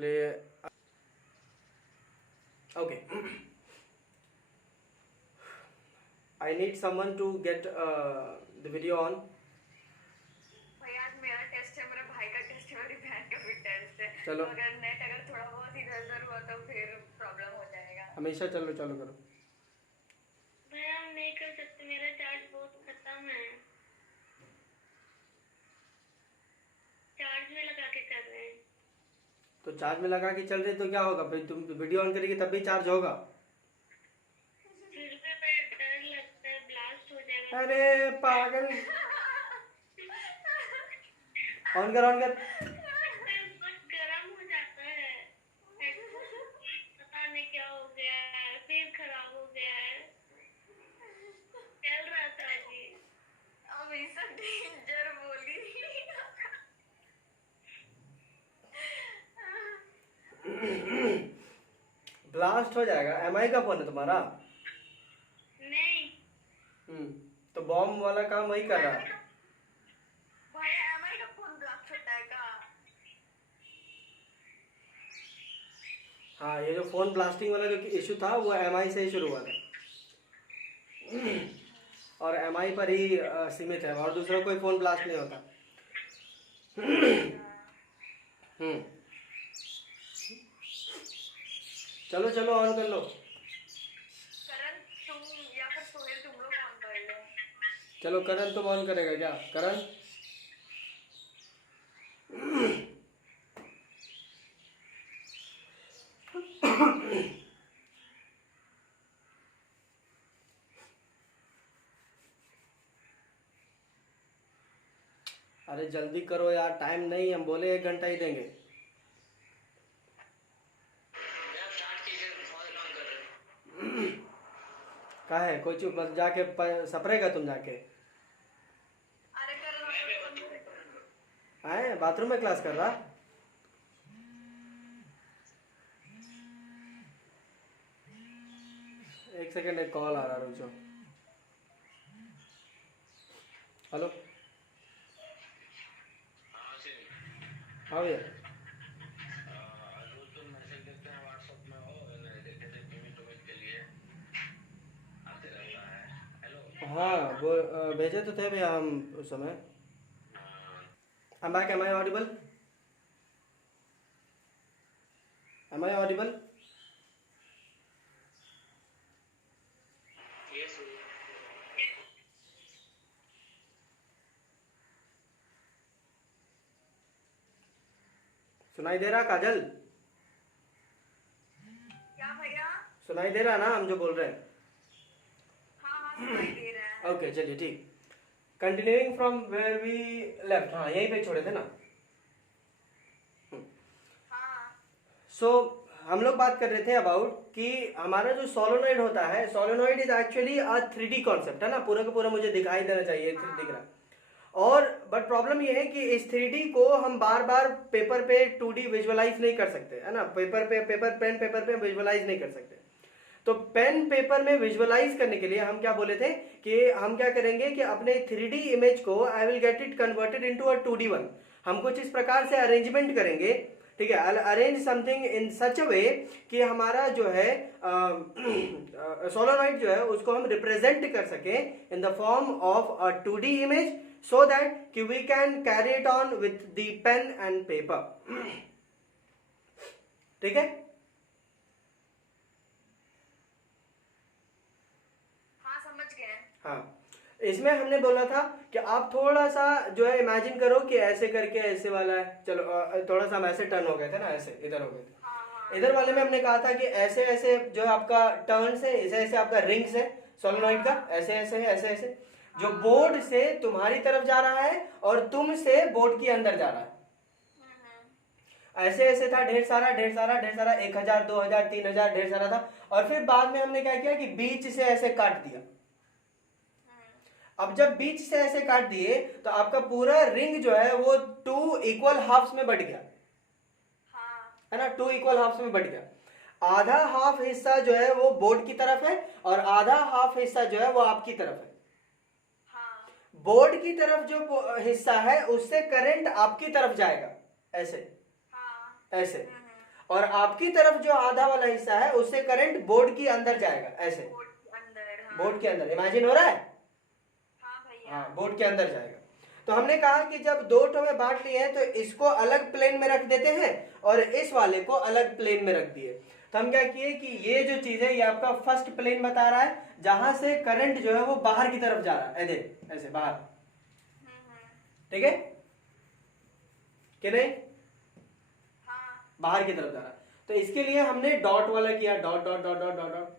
इसलिए okay I need someone to get the video on. भाई आज मेरा टेस्ट है, मेरे भाई का टेस्ट है, मेरी बहन का भी टेस्ट है। चलो। तो अगर नेट अगर थोड़ा बहुत इधर उधर हुआ तो फिर प्रॉब्लम हो जाएगा। हमेशा चलो चालू करो। भैया हम नहीं कर सकते, मेरा चार्ज बहुत खत्म है। चार्ज में लगा के कर रहे हैं। तो चार्ज में लगा के चल रही तो क्या होगा, फिर तुम वीडियो ऑन करेगी तब भी चार्ज होगा। फिर भी डर लगता है ब्लास्ट हो जाएगा। अरे पागल। ऑन कर ऑन कर। बहुत गर्म हो जाता है। पता नहीं क्या हो गया है, फिर खराब हो गया है। चल रहा था जी। अब ऐसा डेंजर बोली। ब्लास्ट हो जाएगा। एमआई का फोन है तुम्हारा? नहीं, तो बॉम्ब वाला काम वही कर रहा है। भाई एमआई का फोन ब्लास्ट होता है का? हाँ, ये जो फोन ब्लास्टिंग वाला जो इशू था वो एमआई से ही शुरू हुआ था और एमआई पर ही सीमित है और दूसरा कोई फोन ब्लास्ट नहीं होता। चलो चलो ऑन कर लो। करण तुम या फिर सोहेल तुम लोग ऑन कर लो। चलो करण तुम ऑन करेगा क्या? करण अरे जल्दी करो यार, टाइम नहीं, हम बोले 1 घंटा ही देंगे। का है कोई चुप मत, जाके सपरेगा तुम जाके। अरे करण आए बाथरूम में क्लास कर रहा। एक सेकंड, एक कॉल आ रहा, रुक जाओ। हेलो। हाँ भैया। हाँ वो भेजे तो थे भैया हम उस समय। I'm back. Am I audible? Am I audible? Yes. सुनाई दे रहा काजल? क्या भैया? सुनाई दे रहा ना हम जो बोल रहे हैं? हाँ सुनाई दे रहा है। ओके चलिए ठीक। Continuing from where we left, हाँ यहीं पे छोड़े थे ना। हाँ सो हम लोग बात कर रहे थे अबाउट कि हमारा जो सोलोनॉइड होता है, solenoid is actually a 3D concept है ना, पूरा का पूरा मुझे दिखाई देना चाहिए, दिख रहा। और बट प्रॉब्लम ये है कि इस 3D को हम बार बार पेपर पे 2D विजुअलाइज नहीं कर सकते है ना, पेन पेपर पे विजुअलाइज नहीं कर सकते। तो पेन पेपर में विजुअलाइज करने के लिए हम क्या बोले थे कि हम क्या करेंगे कि अपने 3D इमेज को I will get it converted into a 2D one. हम कुछ इस प्रकार से अरेंजमेंट करेंगे, ठीक है, अरेंज समथिंग इन सच अ वे कि हमारा जो है सोलोनॉइड जो है उसको हम रिप्रेजेंट कर सके in the form of a 2D image, so that कि we can carry it on with the pen and paper। ठीक है? हाँ समझ गए। हाँ, इसमें हमने बोला था कि आप थोड़ा सा जो है इमेजिन करो कि ऐसे करके ऐसे वाला है, चलो थोड़ा सा हम ऐसे टर्न हो गए थे ना, ऐसे इधर हो गए थे। हाँ इधर वाले में हमने कहा था कि ऐसे ऐसे जो है आपका टर्न्स है, ऐसे ऐसे आपका रिंग्स है सोलोनॉइड का, ऐसे ऐसे है, ऐसे ऐसे जो बोर्ड से तुम्हारी तरफ जा रहा है और तुम से बोर्ड के अंदर जा रहा है। ऐसे ऐसे था, ढेर सारा ढेर सारा ढेर सारा, 1000 2000 3000 ढेर सारा था। और फिर बाद में हमने क्या किया कि बीच से ऐसे काट दिया। अब जब बीच से ऐसे काट दिए तो आपका पूरा रिंग जो है वो 2 इक्वल हाफ्स में बढ़ गया, है ना, 2 इक्वल हाफ्स में बढ़ गया। आधा हाफ हिस्सा जो है वो बोर्ड की तरफ है और आधा हाफ हिस्सा जो है वो आपकी तरफ है। बोर्ड की तरफ जो हिस्सा है उससे करंट आपकी तरफ जाएगा, ऐसे ऐसे। और आपकी तरफ जो आधा वाला हिस्सा है उससे करंट बोर्ड के अंदर जाएगा, ऐसे बोर्ड के अंदर। हाँ बोर्ड के अंदर। इमेजिन हो रहा है? हाँ भैया। हाँ, बोर्ड के अंदर जाएगा। तो हमने कहा कि जब दो टो में बांट लिए हैं तो इसको अलग प्लेन में रख देते हैं और इस वाले को अलग प्लेन में रख दिए। तो हम क्या किए कि ये जो चीज है ये आपका फर्स्ट प्लेन बता रहा है जहां से करंट जो है वो बाहर की तरफ जा रहा है, ऐसे बाहर। ठीक है कि नहीं? हाँ बाहर की तरफ जा रहा है। तो इसके लिए हमने डॉट वाला किया, dot dot dot dot dot dot.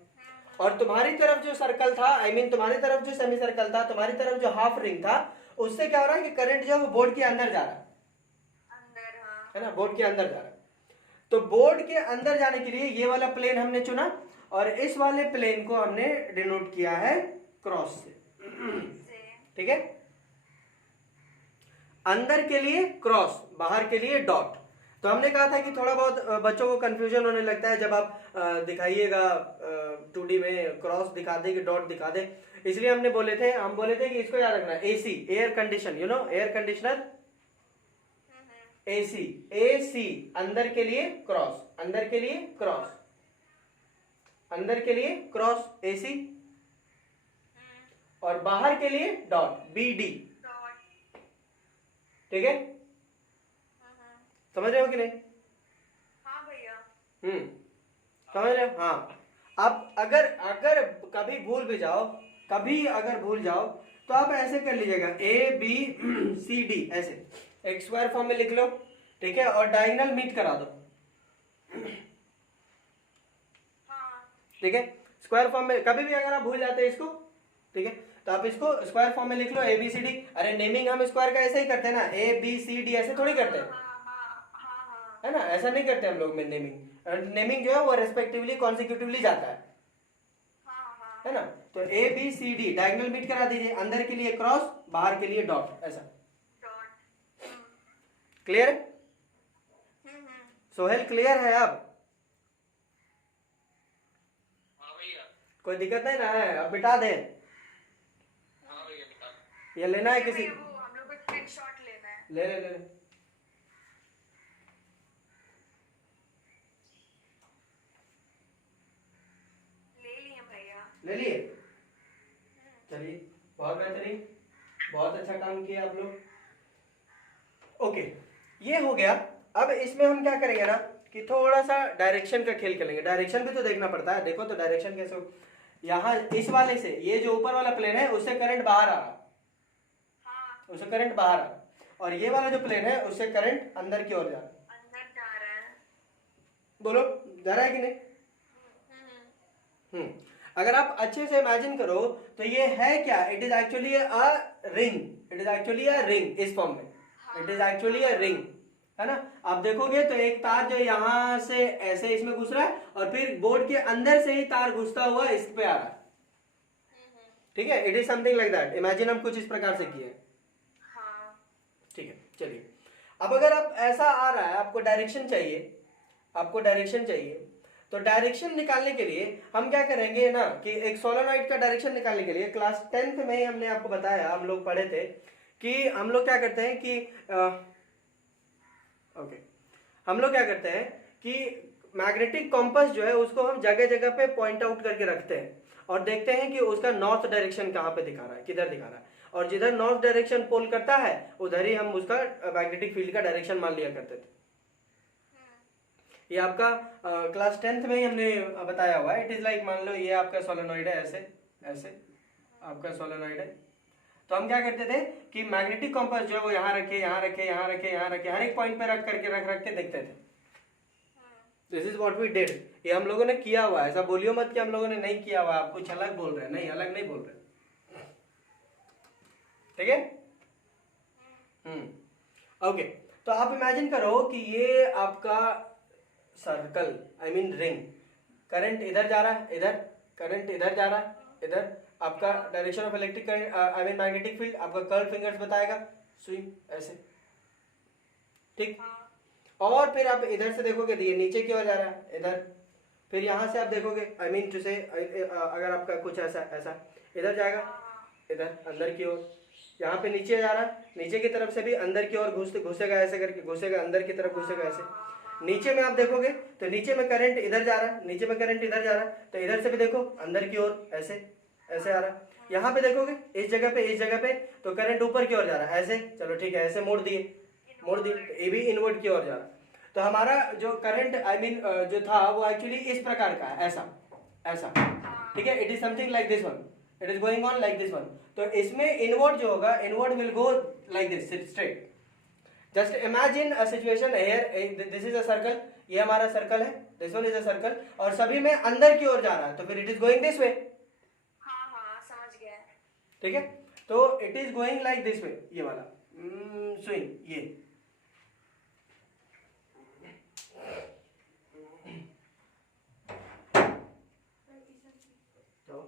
और तुम्हारी तरफ जो सर्कल था, आई मीन तुम्हारी तरफ जो सेमी सर्कल था, तुम्हारी तरफ जो हाफ रिंग था, उससे क्या हो रहा है कि करंट जो है वो बोर्ड के अंदर जा रहा है, अंदर। हाँ है ना, बोर्ड के अंदर जा रहा है। तो बोर्ड के अंदर जाने के लिए ये वाला प्लेन हमने चुना और इस वाले प्लेन को हमने डिनोट किया है क्रॉस से। ठीक है, अंदर के लिए क्रॉस, बाहर के लिए डॉट। तो हमने कहा था कि थोड़ा बहुत बच्चों को कंफ्यूजन होने लगता है जब आप दिखाइएगा 2D में क्रॉस दिखा दे कि डॉट दिखा दे, इसलिए हम बोले थे कि इसको याद रखना, AC air condition, you know air conditioner, AC AC अंदर के लिए क्रॉस, अंदर के लिए क्रॉस, अंदर के लिए क्रॉस एसी, और बाहर के लिए डॉट बीडी। डॉट। ठीक है, समझ रहे हो कि नहीं? हाँ भैया। समझ रहे हो? हाँ। अब अगर अगर कभी भूल भी जाओ, कभी अगर भूल जाओ तो आप ऐसे कर लीजिएगा, ए बी सी डी, ऐसे एक स्क्वायर फॉर्म में लिख लो। ठीक है, और डायगोनल मीट करा दो। हाँ ठीक है, स्क्वायर फॉर्म में कभी भी अगर आप भूल जाते हैं इसको, ठीक है, तो आप इसको स्क्वायर फॉर्म में लिख लो, ए बी सी डी। अरे नेमिंग हम स्क्वायर का ऐसे ही करते हैं ना, ए बी सी डी, ऐसे थोड़ी करते हैं, हाँ है ना, ऐसा नहीं करते हम लोग में नेमिंग। नेमिंग जो है वो रेस्पेक्टिवली कॉन्सिक्यूटिवली जाता है, हाँ है ना। तो A B C D diagonal meet करा दीजिए, अंदर के लिए क्रॉस, बाहर के लिए डॉट, ऐसा। डॉट। क्लियर? सोहेल क्लियर है अब? हाँ भैया। कोई दिक्कत नहीं ना है? अब बिठा दे। हाँ भैया बता। ये लेना है किसी? वो हम लोग को स्क्रीनशॉट लेना है। ले ले ले ले। ले लिए भैया। ले लिए? चलिए, बहुत बेहतरीन, बहुत अच्छा काम किया आप लोग। ओके, ये हो गया। अब इसमें हम क्या करेंगे ना कि थोड़ा सा डायरेक्शन का खेल करेंगे। डायरेक्शन भी तो देखना पड़ता है। देखो तो डायरेक्शन कैसे हो, यहाँ इस वाले से, ये जो ऊपर वाला प्लेन है उससे करंट बाहर आ रहा, हाँ उससे करंट बाहर आ रहा, और ये वाला जो प्लेन है उससे करंट अंदर की ओर जा रहा। अंदर जा रहा है। बोलो, जा रहा है कि नहीं? अगर आप अच्छे से इमेजिन करो तो ये है क्या? It is actually a ring, it is actually a ring, इस फॉर्म में it is actually a ring, है ना। आप देखोगे तो एक तार जो यहां से ऐसे इसमें घुस रहा है और फिर बोर्ड के अंदर से ही तार घुसता हुआ इस पे आ रहा है। ठीक है, it is something like that. Imagine हम कुछ इस प्रकार से किए। हाँ ठीक है, चलिए। अब अगर आप ऐसा आ रहा है, आपको डायरेक्शन चाहिए, आपको डायरेक्शन चाहिए, तो डायरेक्शन निकालने के लिए हम क्या करेंगे ना कि एक सोलेनॉइड का डायरेक्शन निकालने के लिए क्लास 10th में ही हमने आपको बताया, हम लोग पढ़े थे कि हम लोग क्या करते हैं कि हम लोग क्या करते हैं कि मैग्नेटिक कॉम्पस जो है उसको हम जगह जगह पे पॉइंट आउट करके रखते हैं और देखते हैं कि उसका नॉर्थ डायरेक्शन कहाँ पे दिखा रहा है, किधर दिखा रहा है, और जिधर नॉर्थ डायरेक्शन पोल करता है उधर ही हम उसका मैग्नेटिक फील्ड का डायरेक्शन मान लिया करते थे। ये आपका क्लास 10th में ही हमने बताया हुआ है। इट इज लाइक, मान लो ये आपका सोलेनॉइड है, ऐसे ऐसे आपका सोलेनॉइड है, तो हम क्या करते थे कि मैग्नेटिक कॉम्पस जो है वो यहाँ रखे, यहाँ रखे, यहाँ रखे, यहाँ रखे, हर एक पॉइंट पे रख करके रख के देखते थे। This is what we did. ये हम लोगों ने किया हुआ है, ऐसा बोलियो मत कि हम लोगों ने नहीं किया हुआ, आप कुछ अलग बोल रहे हैं। नहीं, अलग नहीं बोल रहे, ठीक है। ओके, तो आप इमेजिन करो कि ये आपका circle, I mean ring, current इधर जा रहा है, इधर करंट इधर जा रहा है, इधर आपका direction of electric current, I mean magnetic field आपका कर्व फिंगर्स बताएगा, स्विंग ऐसे, ठीक। और फिर आप इधर से देखोगे तो ये नीचे की ओर जा रहा है, इधर। फिर यहाँ से आप देखोगे, आई मीन टू से, अगर आपका कुछ ऐसा ऐसा इधर जाएगा, इधर अंदर की ओर, यहाँ पे नीचे जा रहा है, नीचे की तरफ से भी अंदर की ओर घुसेगा, ऐसे करके घुसेगा, अंदर की तरफ घुसेगा ऐसे। नीचे में आप देखोगे तो नीचे में करंट इधर जा रहा है, नीचे में करंट इधर जा रहा है, तो इधर से भी देखो अंदर की ओर ऐसे ऐसे आ रहा है। यहाँ पे देखोगे इस जगह पे तो करंट ऊपर की ओर जा रहा है ऐसे, चलो ठीक है ऐसे मोड़ दिए तो ये भी इनवर्ट की ओर जा रहा है। तो हमारा जो करंट जो था वो एक्चुअली इस प्रकार का है, ऐसा ऐसा, ठीक है। It is something like this one, it is going on like this one. तो इसमें इनवर्ट जो होगा, invert will go like this straight. Just imagine a situation here, this is a circle, ये हमारा सर्कल है, this one is a circle, और सभी में अंदर की ओर जा रहा है, तो फिर it is going this way. हाँ समझ गया। ठीक है, तो it is going like this way, ये वाला स्विंग ये। तो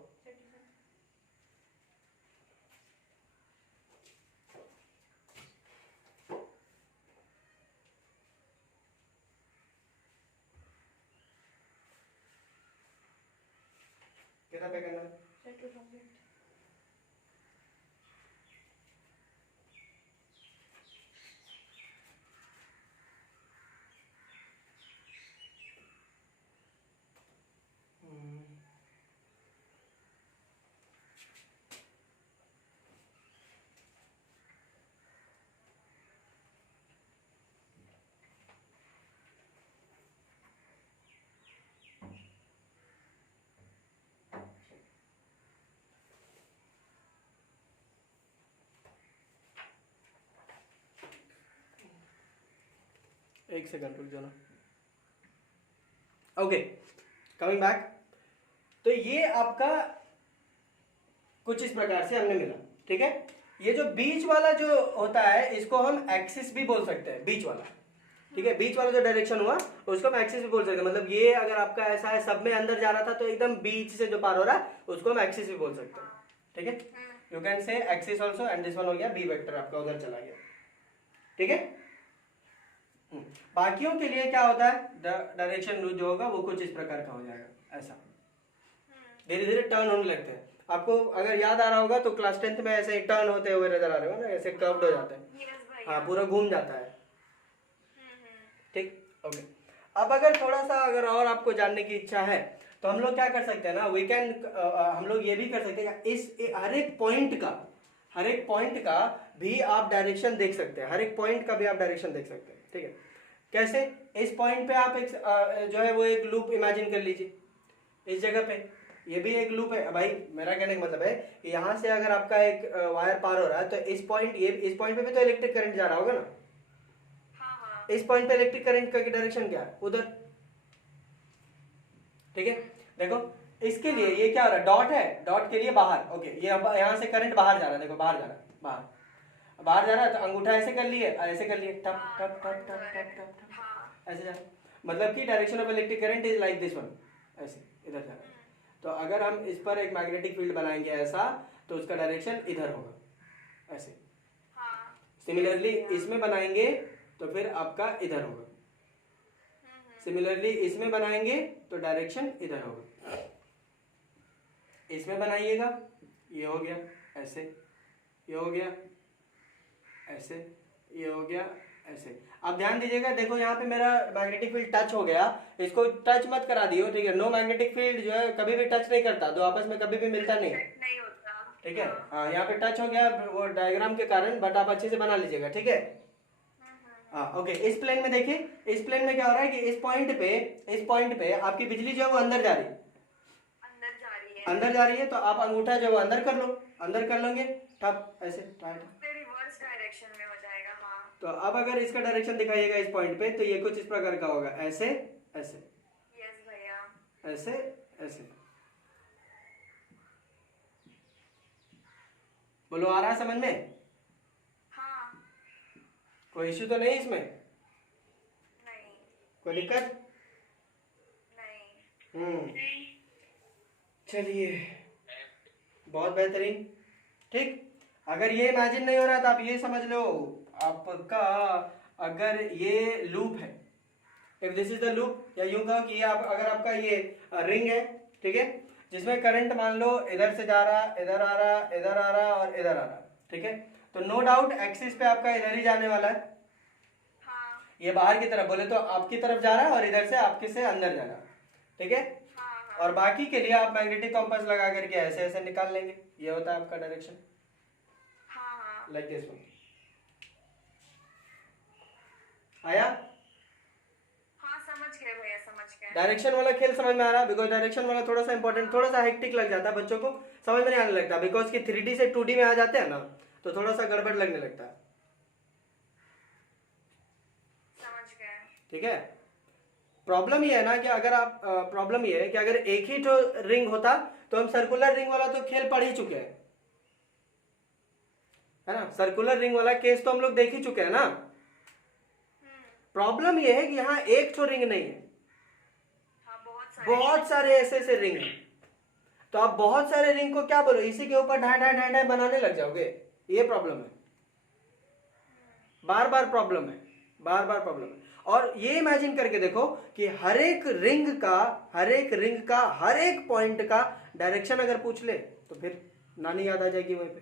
कितना पे करना है? एक सेकंड रुक जाना। Okay, coming back. तो ये आपका कुछ इस प्रकार से हमने मिला, ठीक है। ये जो बीच वाला जो होता है इसको हम एक्सिस भी बोल सकते हैं, बीच वाला, ठीक है। बीच वाला जो डायरेक्शन हुआ उसको हम एक्सिस भी बोल सकते हैं। मतलब ये अगर आपका ऐसा है, सब में अंदर जा रहा था, तो एकदम बीच से जो पार हो रहा है उसको हम एक्सिस भी बोल सकते हैं, ठीक है। You can say axis also, and this one हो गया बी वेक्टर, आपका उधर चला गया, ठीक है। बाकियों के लिए क्या होता है, डायरेक्शन जो होगा वो कुछ इस प्रकार का हो जाएगा, ऐसा धीरे धीरे टर्न होने लगते हैं। आपको अगर याद आ रहा होगा तो क्लास 10th में ऐसे टर्न होते हुए नजर आ रहे हो ना, ऐसे कर्व्ड हो जाते हैं, हाँ पूरा घूम जाता है, ठीक। ओके, अब अगर थोड़ा सा अगर और आपको जानने की इच्छा है तो हम लोग क्या कर सकते हैं ना, वी कैन हम लोग ये भी कर सकते हैं, इस हर एक पॉइंट का भी आप डायरेक्शन देख सकते हैं, हर एक पॉइंट का भी आप डायरेक्शन देख सकते हैं, ठीक है। कैसे, इस पॉइंट पे आप एक जो है वो एक लूप इमेजिन कर लीजिए, इस जगह पे ये भी एक लूप है भाई। मेरा कहने का मतलब है कि यहाँ से अगर आपका एक वायर पार हो रहा है तो इस पॉइंट पे भी तो इलेक्ट्रिक करंट जा रहा होगा ना। इस पॉइंट पे इलेक्ट्रिक करंट का डायरेक्शन क्या है, उधर, ठीक है। देखो इसके लिए ये क्या हो रहा है, डॉट है, डॉट के लिए बाहर, ओके। ये यहाँ से करंट बाहर जा रहा है, देखो बाहर जा रहा है, बाहर जा रहा है, तो अंगूठा ऐसे कर लिए, टप टप टप टप टप टप टप ऐसे जा रहा है। मतलब कि direction of electric current is like this one, ऐसे इधर जा रहा है। तो अगर हम इस पर एक मैग्नेटिक फील्ड बनाएंगे ऐसा, तो उसका डायरेक्शन इधर होगा, ऐसे। सिमिलरली इसमें बनाएंगे तो फिर आपका इधर होगा, सिमिलरली इसमें बनाएंगे तो डायरेक्शन इधर होगा। इसमें बनाइएगा, ये हो गया ऐसे, ये हो गया ऐसे, ये हो गया ऐसे। आप ध्यान दीजिएगा, देखो यहाँ पे मेरा मैग्नेटिक फील्ड टच हो गया, इसको टच मत करा दियो, ठीक है। नो मैग्नेटिक फील्ड जो है कभी भी टच नहीं करता, दो आपस में कभी भी मिलता नहीं, ठीक है। हाँ, यहाँ पे टच हो गया वो डायग्राम के कारण, बट आप अच्छे से बना लीजिएगा, ठीक है। हाँ ओके, इस प्लेन में देखिए, इस प्लेन में क्या हो रहा है कि इस पॉइंट पे आपकी बिजली जो है वो अंदर जा रही है, अंदर जा रही है। तो आप अंगूठा जो है अंदर कर लो, अंदर कर लोगे तब ऐसे रिवर्स डायरेक्शन में हो जाएगा। हाँ, तो अब अगर इसका डायरेक्शन दिखाइएगा इस पॉइंट पे, तो ये कुछ इस प्रकार का होगा, ऐसे ऐसे, यस भैया, ऐसे ऐसे। बोलो, आ रहा है समझ में? हाँ, कोई इश्यू तो नहीं इसमें? नहीं कोई दिक्कत? नहीं, चलिए, बहुत बेहतरीन, ठीक। अगर ये इमेजिन नहीं हो रहा तो आप ये समझ लो, आपका अगर ये लूप है, if this is the loop, या यूं कहो कि ये अगर आपका ये रिंग है, ठीक है, जिसमें करंट मान लो इधर से जा रहा, इधर आ रहा, इधर आ रहा और इधर आ रहा, ठीक है। तो नो डाउट एक्सिस पे आपका इधर ही जाने वाला है। हाँ, ये बाहर की तरफ बोले तो आपकी तरफ जा रहा है और इधर से आपके से अंदर जा रहा है, ठीक है। हाँ हाँ और बाकी के लिए आप मैग्नेटिक कंपास लगा करके ऐसे ऐसे निकाल लेंगे, ये होता है आपका डायरेक्शन, हाँ हाँ लाइक दिस वन। आया? हाँ, समझ गए भैया, समझ गए। डायरेक्शन वाला खेल समझ में आ रहा है? बिकॉज डायरेक्शन वाला थोड़ा सा इंपॉर्टेंट, थोड़ा सा हेक्टिक लग जाता है बच्चों को, समझ में नहीं आने लगता, बिकॉज कि 3D से 2D में आ जाते हैं ना, तो थोड़ा सा गड़बड़ लगने लगता है, समझ गए। ठीक है। प्रॉब्लम ये है ना कि अगर आप प्रॉब्लम ये है कि अगर एक ही तो रिंग होता तो हम सर्कुलर रिंग वाला तो खेल पढ़ ही चुके हैं, है ना। सर्कुलर रिंग वाला केस तो हम लोग देख ही चुके हैं ना। प्रॉब्लम ये है कि यहाँ एक तो रिंग नहीं है, हाँ, बहुत सारे ऐसे ऐसे रिंग हैं। तो आप बहुत सारे रिंग को क्या बोलो, इसी के ऊपर ढाई ढाई ढाई ढाई बनाने लग जाओगे, ये प्रॉब्लम है, बार बार प्रॉब्लम है, बार बार प्रॉब्लम है। और ये इमेजिन करके देखो कि हर एक रिंग का हर एक पॉइंट का डायरेक्शन अगर पूछ ले तो फिर नानी याद आ जाएगी वहीं पे।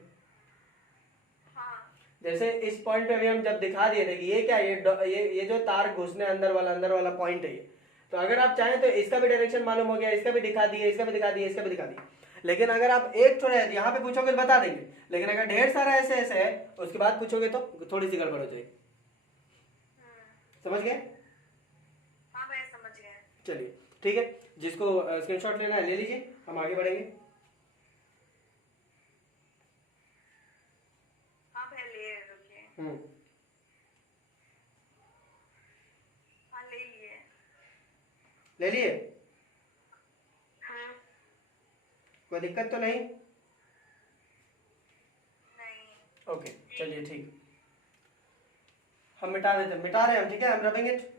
हाँ जैसे इस पॉइंट पे भी हम जब दिखा दिए थे कि ये क्या, ये जो तार घुसने अंदर वाला पॉइंट है ये, तो अगर आप चाहें तो इसका भी डायरेक्शन मालूम हो गया, इसका भी दिखा दिए, इसका भी दिखा दिए, इसका भी दिखा दिए। लेकिन अगर आप एक थोड़ा यहाँ पे पूछोगे तो बता देंगे, लेकिन अगर ढेर सारा ऐसे ऐसे है उसके बाद पूछोगे तो थोड़ी सी गड़बड़ हो जाएगी, समझ गए? हाँ भैया, समझ गए। चलिए ठीक है, जिसको स्क्रीनशॉट लेना है ले लीजिए, हम आगे बढ़ेंगे। हाँ भैया, ले रुकिए। हाँ, ले लिए। ले लिए? हाँ कोई दिक्कत तो नहीं? नहीं। ओके चलिए ठीक, हम मिटा रहे हैं हम, ठीक है, हम रबिंग इट।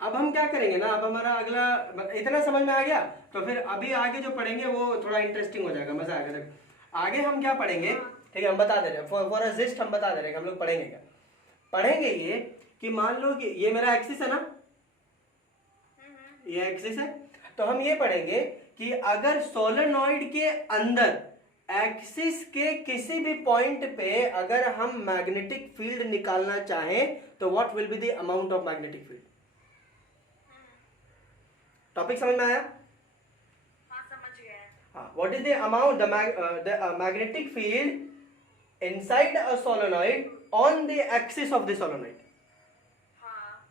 अब हम क्या करेंगे ना, अब हमारा अगला इतना समझ में आ गया, तो फिर अभी आगे जो पढ़ेंगे वो थोड़ा इंटरेस्टिंग हो जाएगा, मजा आएगा। देखो आगे हम क्या पढ़ेंगे, ठीक है, हम बता दे रहे हैं, फॉर अ जिस्ट हम बता दे रहे हैं हम लोग पढ़ेंगे क्या। पढ़ेंगे ये कि मान लो कि ये मेरा एक्सिस है ना, ये एक्सिस है, तो हम ये पढ़ेंगे कि अगर सोलेनॉइड के अंदर एक्सिस के किसी भी पॉइंट पे अगर हम मैग्नेटिक फील्ड निकालना चाहें तो what will be the amount of magnetic field. Topic समझ में आया? हाँ, समझ गए। हाँ, what is the amount the magnetic field inside a solenoid on the axis of the solenoid. हाँ,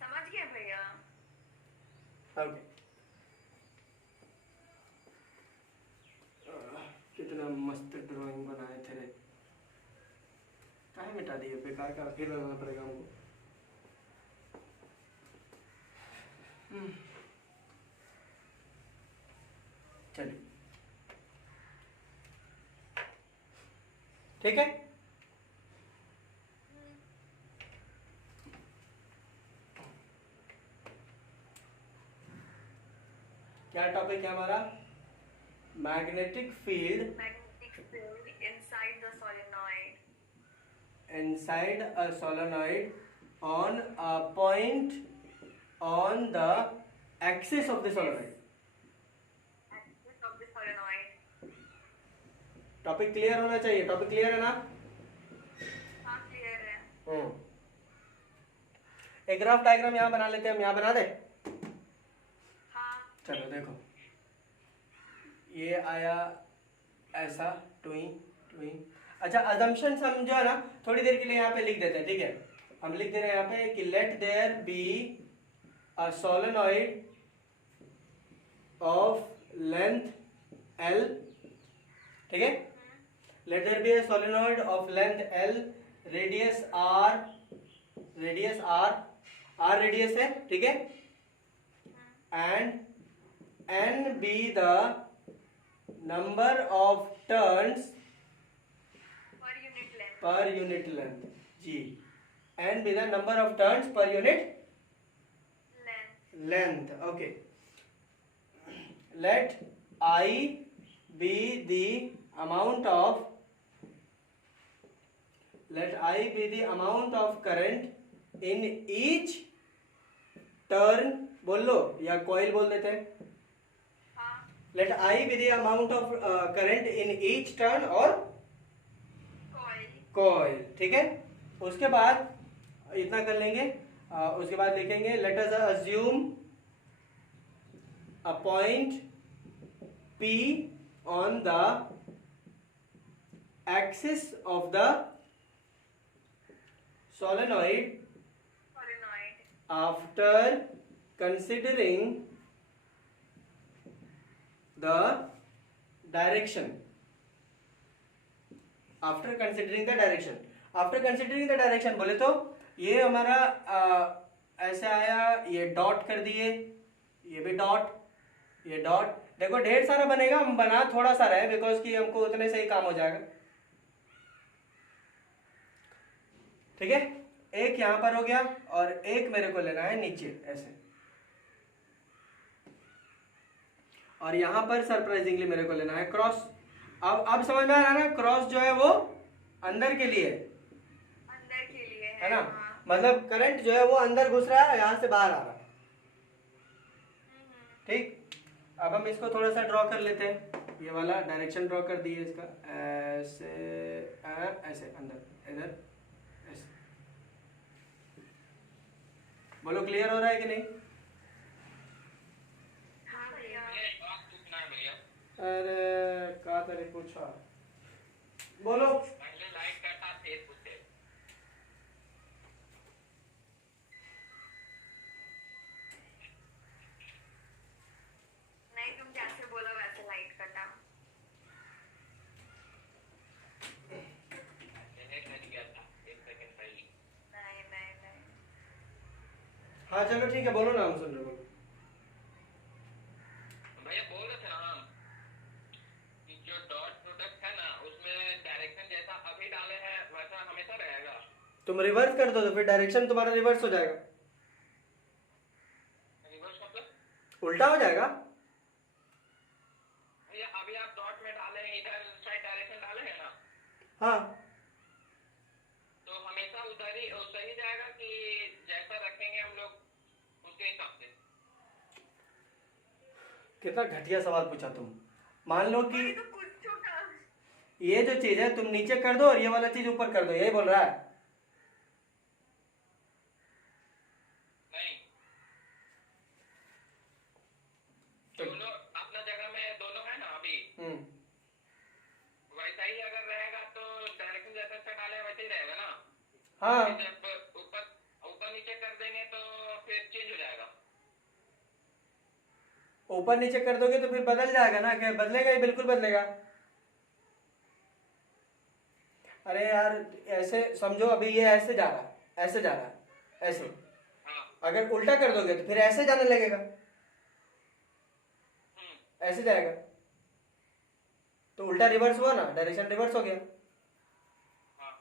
समझ गए भैया। ओके, कितना मस्त ड्राइंग बनाए थे रे, काहे मिटा दिए, बेकार का फिर बनाना पड़ेगा हमको। चलिए ठीक है, क्या टॉपिक है हमारा? Magnetic field Magnetic field inside the solenoid. inside a solenoid on a point on the axis of the solenoid. Axis of the solenoid. Topic clear होना चाहिए, टॉपिक क्लियर है ना? हाँ, क्लियर है। एक ग्राफ डायग्राम यहाँ बना लेते हैं, हम यहाँ बना दे। हाँ चलो देखो, ये आया ऐसा टुई टुई। अच्छा, अजम्पशंस हम जो है ना थोड़ी देर के लिए यहाँ पे लिख देते हैं, ठीक है। हम लिख दे रहे हैं यहाँ पे कि let there be a solenoid of length L, ठीक है। Let there be a solenoid of length L, radius R, R radius है, ठीक है, and N be the number of turns per unit length. जी, N be the number of turns per unit Length. okay. Let I be the amount of current in each turn बोल लो या coil बोल देते हैं. हाँ. Let I be the amount of current in each turn और Coil. Coil. ठीक है. उसके बाद इतना कर लेंगे. उसके बाद लिखेंगे let us assume a point P on the axis of the solenoid Solenoid. after considering the direction. After considering the direction. After considering the direction बोले तो ये हमारा ऐसे आया, ये डॉट कर दिए, ये भी डॉट, ये डॉट. देखो ढेर सारा बनेगा, हम बना थोड़ा सा रहे बिकॉज कि हमको उतने से ही काम हो जाएगा. ठीक है. एक यहां पर हो गया और एक मेरे को लेना है नीचे ऐसे. और यहां पर सरप्राइजिंगली मेरे को लेना है क्रॉस. अब समझ में आ रहा है ना, क्रॉस जो है वो अंदर के लिए अंदर के लिए है ना. हाँ. मतलब करंट जो है वो अंदर घुस रहा है, यहां से बाहर आ रहा है. ठीक. अब हम इसको थोड़ा सा ड्रॉ कर लेते हैं. ये वाला डायरेक्शन ड्रॉ कर दिए इसका, ऐसे ऐसे अंदर इधर ऐसे. बोलो क्लियर हो रहा है कि नहीं? हाँ भैया. ये बात टूटना है भैया. अरे का तरी पूछा. बोलो. पहले लाइट कटा फिर पूछे. नहीं, तुम जैसे बोला वैसे लाइट कटा. मैंने नहीं किया था 1 सेकंड पहले. नहीं नहीं नहीं. हाँ चलो ठीक है, बोलो ना, हम सुन रहे. बोलो. भैया बोल रहे थे ना हम कि जो डॉट प्रोडक्ट है ना उसमें डायरेक्शन जैसा अभी डाले हैं वैसा हमेशा रहेगा. तुम रिवर्स कर दो तो फिर डायरेक्शन तुम्हारा रिवर्स हो जाएगा, रिवर्स मतलब उल्टा हो जाएगा. भैया अभी आप डॉट में डाले हैं, इधर साइड डायरेक्शन डाले हैं ना, हाँ तो हमेशा उधर ही सही जाएगा कि जैसा रखेंगे हम लोग उसके हिसाब से. कितना घटिया सवाल पूछा तुम. मान लो कि अरे तो कुछ छोटा. ये जो चीज है तुम नीचे कर दो और ये वाला चीज ऊपर कर दो, यही बोल रहा है. नहीं, दोनों अपना जगह में दोनों है ना अभी, वैसा ही अगर रहेगा तो डायरेक्शन जैसा से डाले वैसे ही रहेगा ना. हाँ जब ऊपर ऊपर नीचे कर देंगे तो फिर चेंज हो जाएगा. ऊपर नीचे कर दोगे तो फिर बदल जाएगा ना. क्या बदलेगा? ही बिल्कुल बदलेगा. अरे यार ऐसे समझो, अभी ये ऐसे जा रहा है, ऐसे जा रहा है, ऐसे. हाँ. अगर उल्टा कर दोगे तो फिर ऐसे जाने लगेगा, ऐसे जाएगा. तो उल्टा रिवर्स हुआ ना, डायरेक्शन रिवर्स हो गया. हाँ.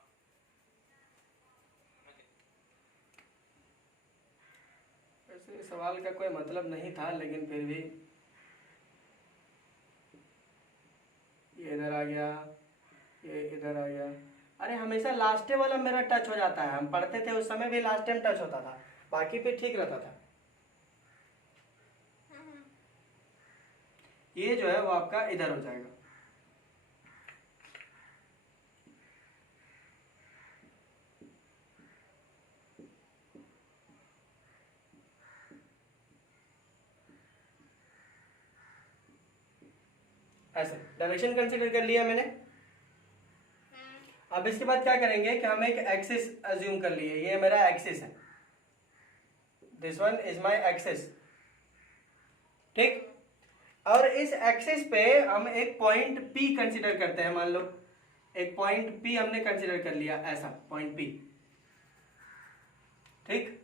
वैसे सवाल का कोई मतलब नहीं था, लेकिन फिर भी ये इधर आ गया, ये इधर आ गया. अरे हमेशा लास्ट वाला मेरा टच हो जाता है. हम पढ़ते थे उस समय भी लास्ट टाइम टच होता था, बाकी फिर ठीक रहता था. ये जो है वो आपका इधर हो जाएगा. ऐसे डायरेक्शन कंसीडर कर लिया मैंने. अब इसके बाद क्या करेंगे कि हम एक एक्सिस अज्यूम कर लिए. ये मेरा एक्सिस है, this one is my axis. ठीक. और इस एक्सिस पे हम एक पॉइंट P कंसीडर करते हैं. मान लो एक पॉइंट P हमने कंसीडर कर लिया, ऐसा पॉइंट P. ठीक.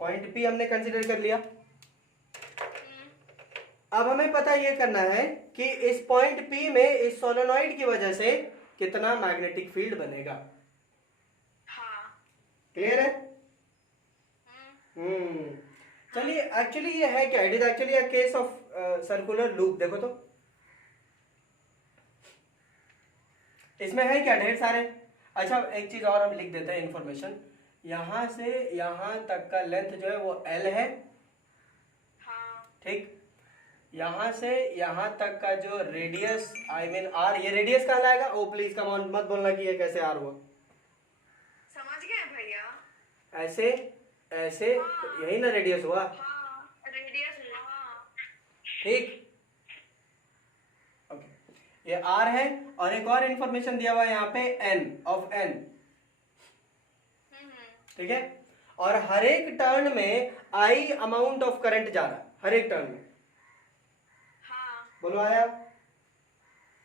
पॉइंट P हमने कंसीडर कर लिया. अब हमें पता ये करना है कि इस पॉइंट P में इस सोलेनॉइड की वजह से कितना मैग्नेटिक फील्ड बनेगा. हाँ. क्लियर है? चलिए, एक्चुअली ये है क्या? It is actually a case of circular loop. देखो तो इसमें है क्या, ढेर सारे. अच्छा एक चीज और हम लिख देते हैं इन्फॉर्मेशन, यहाँ से यहाँ तक का लेंथ जो है वो L है, हाँ ठीक। यहाँ से यहाँ तक का जो रेडियस आई मीन R, ये रेडियस कहलाएगा। ओ प्लीज कम ऑन, मत बोलना कि ये कैसे R हुआ। समझ गए भैया। ऐसे ऐसे तो यही ना रेडियस हुआ, हाँ रेडियस हुआ। हाँ ठीक। ओके, ये R है। और एक और इंफॉर्मेशन दिया हुआ है यहाँ पे N ऑफ N, ठीक है। और हर एक टर्न में I अमाउंट ऑफ करंट जा रहा है, हर एक टर्न में। हाँ बोलो आया?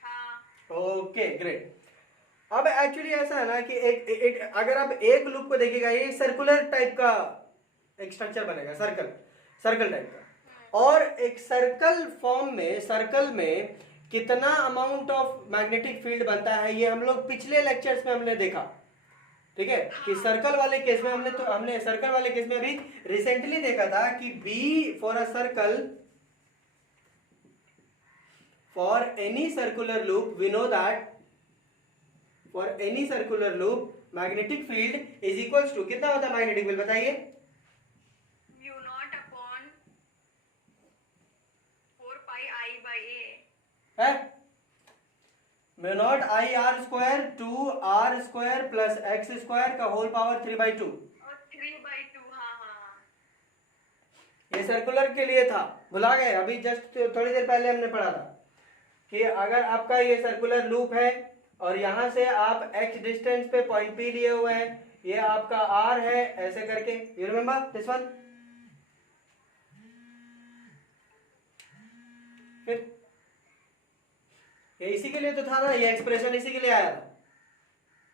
हाँ ओके ग्रेट। अब एक्चुअली ऐसा है ना कि एक अगर आप एक लूप को देखिएगा, ये सर्कुलर टाइप का एक स्ट्रक्चर बनेगा, सर्कल टाइप का। और एक सर्कल फॉर्म में, सर्कल में कितना अमाउंट ऑफ मैग्नेटिक फील्ड बनता है, ये हम लोग पिछले लेक्चर्स में हमने देखा, ठीक है। कि सर्कल वाले केस में हमने सर्कल वाले केस में अभी रिसेंटली देखा था कि B for a circle, for any circular loop we know that for any circular loop magnetic field is equals to, कितना होता है मैग्नेटिक फील्ड बताइए? Mu not upon 4 pi I by A. है mu not I R square 2r² plus x square का whole power 3/2। और 3/2। हाँ हाँ हाँ ये सर्कुलर के लिए था, भुला गए? अभी जस्ट थोड़ी देर पहले हमने पढ़ा था कि अगर आपका ये सर्कुलर लूप है और यहां से आप x डिस्टेंस पे पॉइंट P लिए हुए हैं, ये आपका R है, ऐसे करके, यू रिमेम्बर दिस वन? फिर ये इसी के लिए तो था ना, ये एक्सप्रेशन इसी के लिए आया था,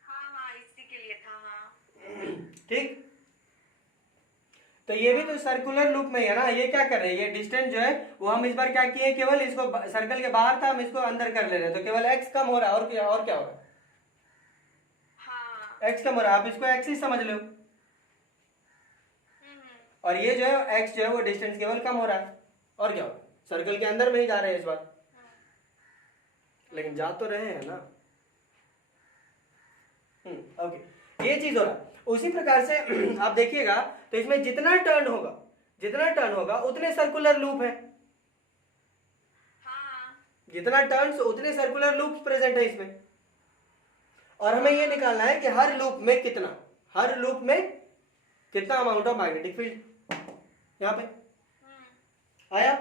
हाँ हाँ इसी के लिए था। हाँ ठीक। तो ये भी तो सर्कुलर लूप में ही है ना। ये क्या कर रहे हैं, ये डिस्टेंस जो है वो हम इस बार क्या किए, केवल इसको सर्कल के बाहर था, हम इसको अंदर कर ले रहे हैं, तो केवल x कम हो रहा है। और क्या हो रहा है? हाँ x कम हो रहा है, आप इसको एक्सिस समझ लो। और ये जो है x जो है वो डिस्टेंस केवल कम हो रहा है, और क्या हो रहा है? सर्कल के अंदर में ही जा रहे हैं इस बार, लेकिन जा तो रहे हैं ना। ओके, ये चीज हो रहा है। उसी प्रकार से आप देखिएगा तो इसमें जितना टर्न होगा उतने सर्कुलर लूप है, हाँ जितना टर्न्स उतने सर्कुलर लूप्स प्रेजेंट है इसमें। और हमें ये निकालना है कि हर लूप में कितना अमाउंट ऑफ मैग्नेटिक फील्ड। यहाँ पे आया?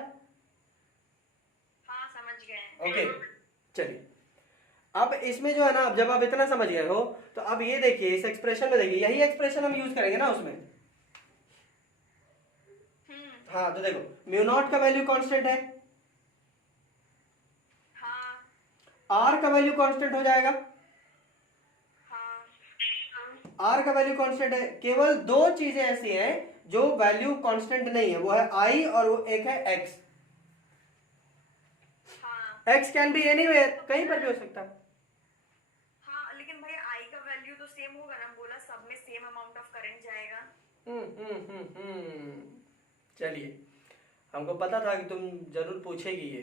हाँ समझ गए। ओके चलिए, अब इसमें जो है ना, अब जब आप इतना समझ गए हो तो अब ये देखिए, इस एक्सप्रेशन में देखिए, यही एक्सप्रेशन हम यूज करेंगे ना उसमें। हाँ तो देखो, म्यू नॉट का वैल्यू कांस्टेंट है, हाँ आर का वैल्यू कांस्टेंट हो जाएगा, हाँ आर का वैल्यू कांस्टेंट है। केवल दो चीजें ऐसी हैं जो वैल्यू कांस्टेंट नहीं है, वो है आई और वो एक है एक्स। हाँ एक्स कैन बी एनीवेयर, कहीं पर भी हो सकता है। हाँ लेकिन भाई आई का वैल्यू तो सेम होगा ना, बोला सब में सेम अमाउंट ऑफ करंट जाएगा। चलिए, हमको पता था कि तुम जरूर पूछेगी ये।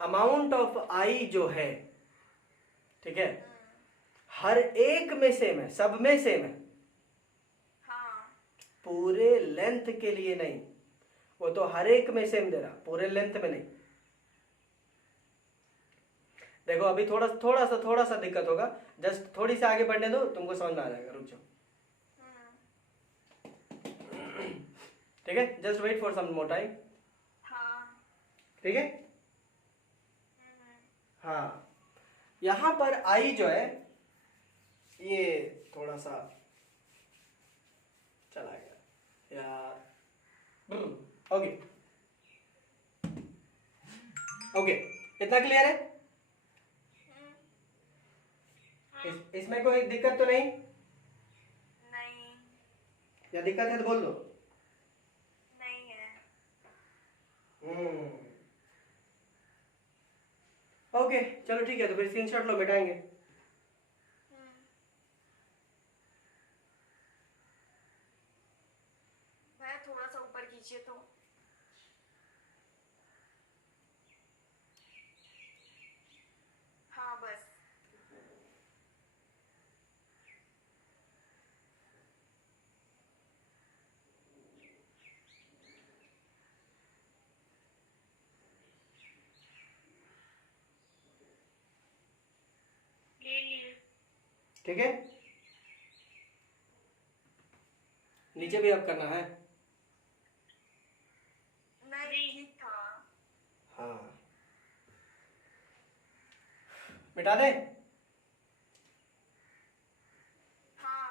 अमाउंट ऑफ आई जो है, ठीक है, हर एक में सेम है, सब में सेम है, हाँ पूरे लेंथ के लिए नहीं। वो तो हर एक में सेम दे रहा, पूरे लेंथ में नहीं। देखो अभी थोड़ा सा दिक्कत होगा, जस्ट थोड़ी सी आगे बढ़ने दो, तुमको समझ में आ जाएगा, रुक जाओ। ठीक है, just wait for some more time. हाँ ठीक है, हाँ। यहां पर आई जो है ये थोड़ा सा चला गया यार। ओके ओके, इतना क्लियर है? इसमें कोई दिक्कत तो नहीं? नहीं या दिक्कत है तो बोल दो। नहीं है। ओके चलो ठीक है, तो फिर स्क्रीनशॉट लो, मिटाएंगे। भैया थोड़ा सा ऊपर कीजिए तो। हाँ बस। ठीक है, नीचे भी अब करना है। नहीं ठीक था। हाँ, मिटा दे। हाँ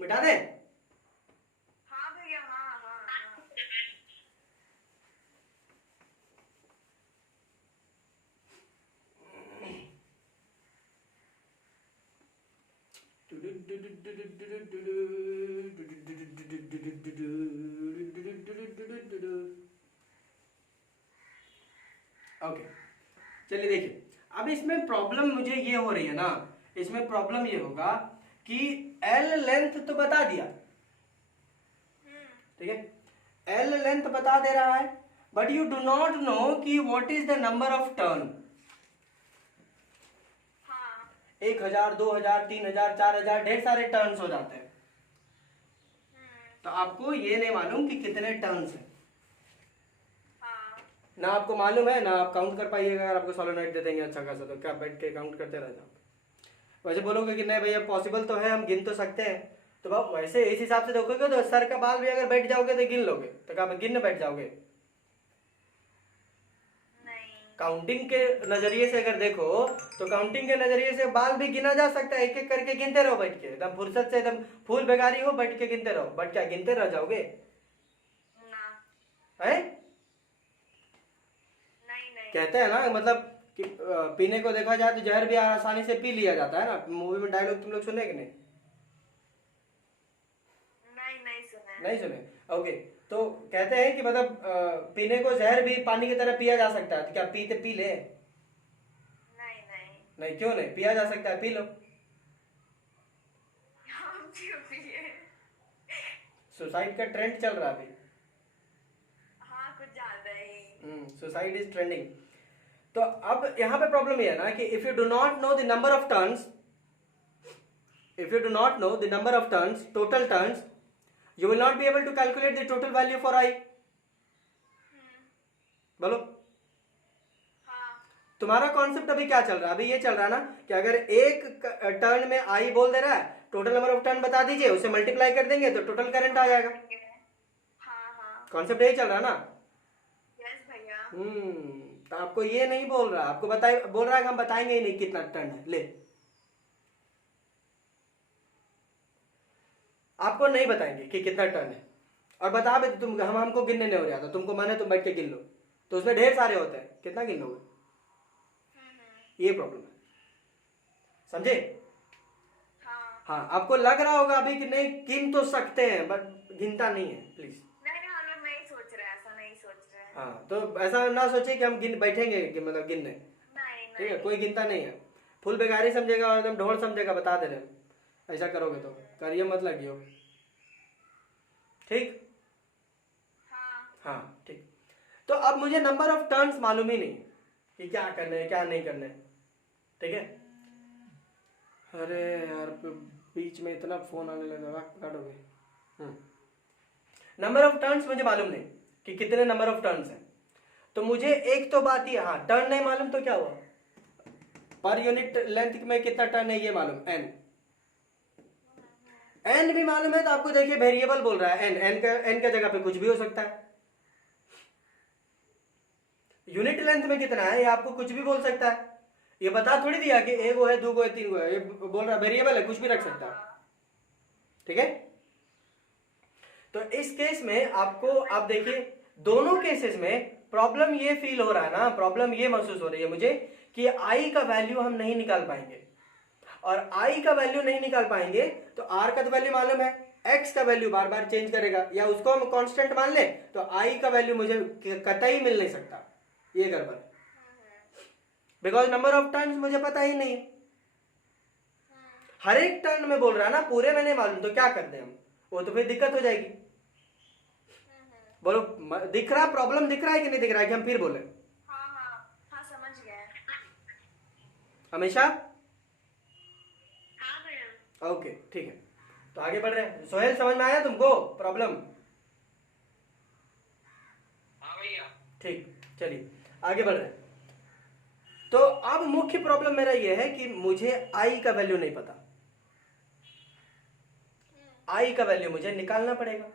मिटा दे। हाँ भैया, हाँ हाँ हाँ। ओके, चलिए देखिए, अब इसमें प्रॉब्लम मुझे ये हो रही है ना, इसमें प्रॉब्लम ये होगा कि एल लेंथ तो बता दिया, ठीक है, एल लेंथ बता दे रहा है, but you do not know कि what is the number of turn. हाँ 1000, 2000, 3000, 4000, ढेर सारे टर्न्स हो जाते हैं, तो आपको ये नहीं मालूम कि कितने टर्न्स हैं, हाँ ना आपको मालूम है, ना आप काउंट कर पाइएगा। अगर आपको सोलोनॉइड दे देंगे अच्छा खासा, तो क्या बैठ के काउंट करते रह जाओगे। वैसे बोलोगे कि नहीं भैया पॉसिबल तो है, हम गिन तो सकते हैं, तो भाव वैसे इस हिसाब से देखोगे तो सर का बाल भी अगर बैठ जाओगे तो गिन लोगे, तो क्या गिन बैठ जाओगे। नहीं। काउंटिंग के नजरिए से अगर देखो तो काउंटिंग के नजरिए से बाल भी गिना जा सकता है, एक एक करके गिनते रहो बैठ के, एकदम फुर्सत से, एकदम फूल बेगारी हो, बैठ के गिनते रहो, बट क्या गिनते रह जाओगे ना है। नहीं नहीं। कहते हैं ना, मतलब कि पीने को देखा जाए तो जहर भी आसानी से पी लिया जाता है ना, मूवी में डायलॉग तुम लोग सुने कि नहीं? नहीं नहीं सुना। नहीं सुने, ओके। तो कहते हैं कि मतलब पीने को जहर भी पानी की तरह पिया जा सकता है, तो क्या पीते पी ले? नहीं नहीं। नहीं, क्यों नहीं पिया जा सकता है, पी लो। हम क्यों पिए? सुसाइड का ट्रेंड चल रहा है अभी। हाँ कुछ ज्यादा ही। Suicide is trending. तो अब यहाँ पे प्रॉब्लम ये है ना कि if you do not know the number of turns, if you do not know the number of turns, total turns, you will not be able to calculate the total value for I. बोलो, हाँ तुम्हारा concept अभी क्या चल रहा है? अभी ये चल रहा है ना कि अगर एक टर्न में आई बोल दे रहा है, टोटल नंबर ऑफ टर्न बता दीजिए, उसे मल्टीप्लाई कर देंगे तो टोटल करंट आ जाएगा। हाँ हाँ। कॉन्सेप्ट यही चल रहा है ना। यस भैया। तो आपको ये नहीं बोल रहा, आपको बताए बोल रहा है कि हम बताएंगे ही नहीं कितना टर्न है, ले आपको नहीं बताएंगे कि कितना टर्न है, और बता भी तुम हमको गिनने नहीं हो रहा था, तुमको माने तुम बैठ के गिन लो, तो उसमें ढेर सारे होते हैं, कितना गिन लोगे? ये प्रॉब्लम है, समझे? हाँ हाँ, आपको लग रहा होगा अभी कि नहीं गिन तो सकते हैं, बट गिनता नहीं है, प्लीज। नहीं हम लोग नहीं सोच रहे, ऐसा नहीं सोच रहे। हाँ, तो ऐसा ना सोचे कि हम गिन बैठेंगे कि मतलब गिनने, नहीं ठीक है? नहीं। कोई गिनता नहीं है, फुल बेगारी समझेगा और एकदम ढोल समझेगा, बता दे रहे। ऐसा करोगे तो करिए मत लगियो, ठीक? हाँ हाँ ठीक। तो अब मुझे नंबर ऑफ टर्न्स मालूम ही नहीं कि क्या करना है क्या नहीं करना है, ठीक है? अरे यार बीच में इतना फोन आने लगा, काटोगे। नंबर ऑफ टर्न्स मुझे मालूम नहीं कि कितने नंबर ऑफ टर्न्स हैं, तो मुझे एक तो बात ही, हाँ टर्न नहीं मालूम तो क्या हुआ, पर यूनिट लेंथ में कितना टर्न है ये मालूम, एन। एन भी मालूम है, तो आपको देखिए वेरिएबल बोल रहा है, एन का जगह पे कुछ भी हो सकता है। यूनिट लेंथ में कितना है ये आपको कुछ भी बोल सकता है, ये बता थोड़ी दिया कि एक गो है, दो गो है, तीन गो है, ये बोल रहा वेरिएबल है, कुछ भी रख सकता है, ठीक है? तो इस केस में आपको, आप देखिए दोनों केसेस में प्रॉब्लम ये फील हो रहा है ना, प्रॉब्लम ये महसूस हो रही है मुझे कि आई का वैल्यू हम नहीं निकाल पाएंगे, और आई का वैल्यू नहीं निकाल पाएंगे तो आर का तो वैल्यू मालूम है, एक्स का वैल्यू बार बार चेंज करेगा, या उसको हम कांस्टेंट मान ले तो आई का वैल्यू मुझे कतई मिल नहीं सकता, ये गड़बड़, बिकॉज नंबर ऑफ टर्न्स मुझे पता ही नहीं। हर एक टर्न में बोल रहा है ना, पूरे में नहीं मालूम, तो क्या कर दे हम, वो तो फिर दिक्कत हो जाएगी। बोलो, दिख रहा प्रॉब्लम, दिख रहा है कि नहीं दिख रहा है कि हम फिर बोले? हाँ हाँ हाँ समझ गए। हमेशा ओके ठीक है, तो आगे बढ़ रहे हैं। सोहेल समझ में आया तुमको प्रॉब्लम? हाँ भैया। ठीक, चलिए आगे बढ़ रहे हैं। तो अब मुख्य प्रॉब्लम मेरा यह है कि मुझे आई का वैल्यू नहीं पता। आई का वैल्यू मुझे निकालना पड़ेगा।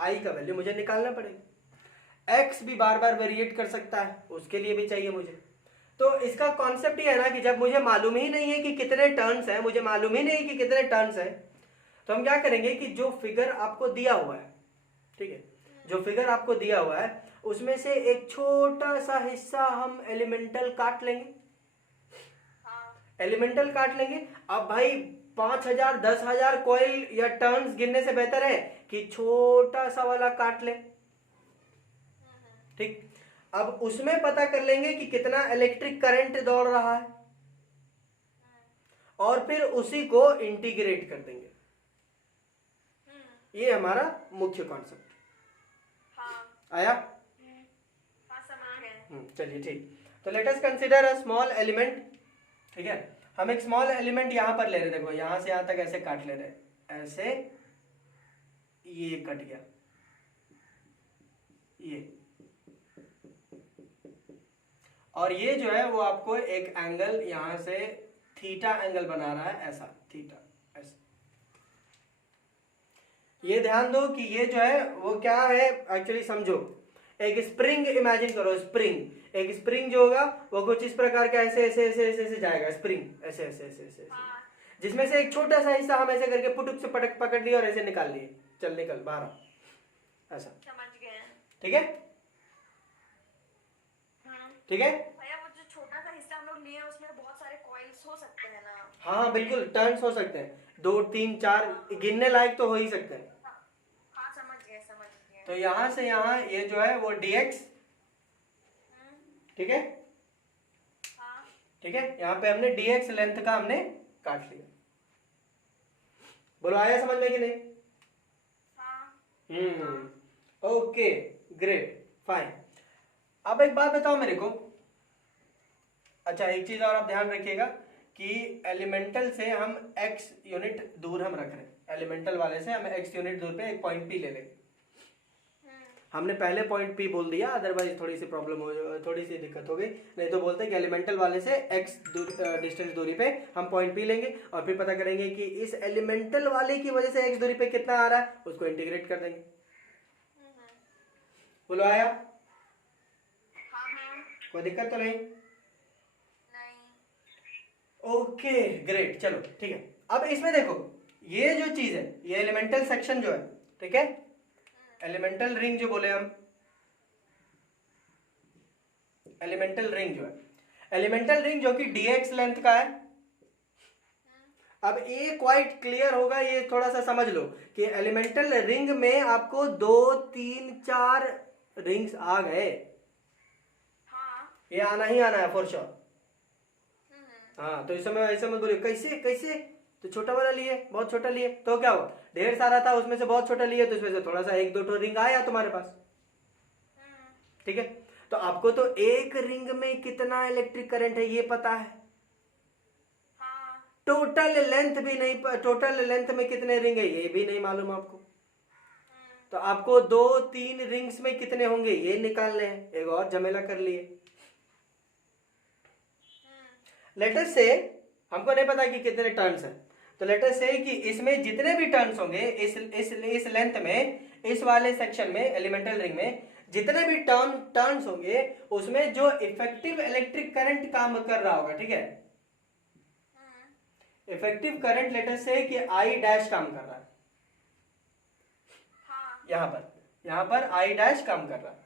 आई का वैल्यू मुझे निकालना पड़ेगा। एक्स भी बार बार वेरिएट कर सकता है, उसके लिए भी चाहिए मुझे। तो इसका कॉन्सेप्ट ये है ना कि जब मुझे मालूम ही नहीं है कि कितने टर्न्स हैं, मुझे मालूम ही नहीं कि कितने टर्न्स हैं, तो हम क्या करेंगे कि जो फिगर आपको दिया हुआ है, ठीक है, जो फिगर आपको दिया हुआ है उसमें से एक छोटा सा हिस्सा हम एलिमेंटल काट लेंगे। एलिमेंटल काट लेंगे। अब भाई 5,000 10,000 कॉइल या टर्न्स गिनने से बेहतर है कि छोटा सा वाला काट ले। ठीक, अब उसमें पता कर लेंगे कि कितना इलेक्ट्रिक करंट दौड़ रहा है और फिर उसी को इंटीग्रेट कर देंगे। ये हमारा मुख्य कॉन्सेप्ट आया? समझ गए। चलिए ठीक, तो let us consider a small element. ठीक है, हम एक स्मॉल एलिमेंट यहां पर ले रहे, देखो यहां से यहां तक ऐसे काट ले रहे, ऐसे ये कट गया, ये, और ये जो है वो आपको एक एंगल यहां से थीटा एंगल बना रहा है, ऐसा थीटा, ऐसा। ये ध्यान दो कि ये जो है वो क्या है एक्चुअली, समझो एक स्प्रिंग इमेजिन करो। स्प्रिंग, एक स्प्रिंग जो होगा वो कुछ इस प्रकार का ऐसे ऐसे ऐसे ऐसे ऐसे जाएगा, स्प्रिंग ऐसे ऐसे ऐसे ऐसे ऐसे, जिसमें से एक छोटा सा हिस्सा हम ऐसे करके पुटुक से पटक पकड़ लिए और ऐसे निकाल लिए, चल निकल बाहर, ऐसा। समझ गए। ठीक है, ठीक है भैया वो जो छोटा सा हिस्सा हम लोग लिए हैं उसमें बहुत सारे कॉइल्स हो सकते हैं ना? हाँ बिल्कुल, टर्न्स हो सकते हैं, 2 3 4 गिनने लायक तो हो ही सकते हैं। हाँ समझ गए समझ गए। तो यहां से यहां ये जो है वो dx, ठीक है, हाँ ठीक है, यहाँ पे हमने dx लेंथ का हमने काट लिया। बोलो आया समझ में कि नहीं? हाँ ओके ग्रेट फाइन। अब एक बात बताओ मेरे को, अच्छा एक चीज और आप ध्यान रखिएगा कि एलिमेंटल से हम x यूनिट दूर हम रख रहे हैं, एलिमेंटल वाले से हम x यूनिट दूर पे एक पॉइंट p ले लेंगे। हमने पहले पॉइंट p बोल दिया, अदरवाइज थोड़ी सी प्रॉब्लम हो, थोड़ी सी दिक्कत हो गई, नहीं तो बोलते हैं कि एलिमेंटल वाले से x डिस्टेंस दूरी पे हम पॉइंट p लेंगे और फिर पता करेंगे कि इस एलिमेंटल वाले की वजह से x दूरी पे कितना आ रहा है, उसको इंटीग्रेट कर देंगे। बोलो आया? कोई दिक्कत तो नहीं? ओके ग्रेट, चलो ठीक है। अब इसमें देखो ये जो चीज है, ये एलिमेंटल सेक्शन जो है, ठीक है, एलिमेंटल रिंग जो बोले हम, एलिमेंटल रिंग जो है, एलिमेंटल रिंग जो कि dx लेंथ का है। अब ये क्वाइट क्लियर होगा, ये थोड़ा सा समझ लो कि एलिमेंटल रिंग में आपको 2 3 4 रिंग्स आ गए, ये आना ही आना है फॉर श्योर। हाँ, तो इस समय ऐसे मत बोलिए कैसे कैसे, तो छोटा वाला लिए, बहुत छोटा लिए तो क्या हुआ, ढेर सारा था उसमें से बहुत छोटा लिए तो इसमें से थोड़ा सा 1 2 रिंग आया तुम्हारे पास। ठीक है, तो आपको तो एक रिंग में कितना इलेक्ट्रिक करंट है ये पता है, टोटल लेंथ भी नहीं, टोटल लेंथ में कितने रिंग है ये भी नहीं मालूम आपको। तो आपको 2 3 रिंग्स में कितने होंगे ये निकालने हैं, एक और झमेला कर लिए। लेट अस से हमको नहीं पता कि कितने टर्न्स हैं, तो लेट अस से कि इसमें जितने भी टर्न्स होंगे इस लेंथ में, इस वाले सेक्शन में, एलिमेंटल रिंग में जितने भी टर्न्स होंगे उसमें जो इफेक्टिव इलेक्ट्रिक करंट काम कर रहा होगा, ठीक है, इफेक्टिव करंट लेट अस से कि I डैश काम कर रहा है, यहां पर I डैश काम कर रहा है,